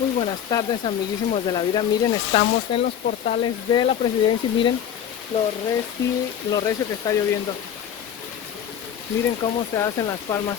Muy buenas tardes, amiguísimos de la vida. Miren, estamos en los portales de la presidencia y miren lo recio que está lloviendo. Miren cómo se hacen las palmas.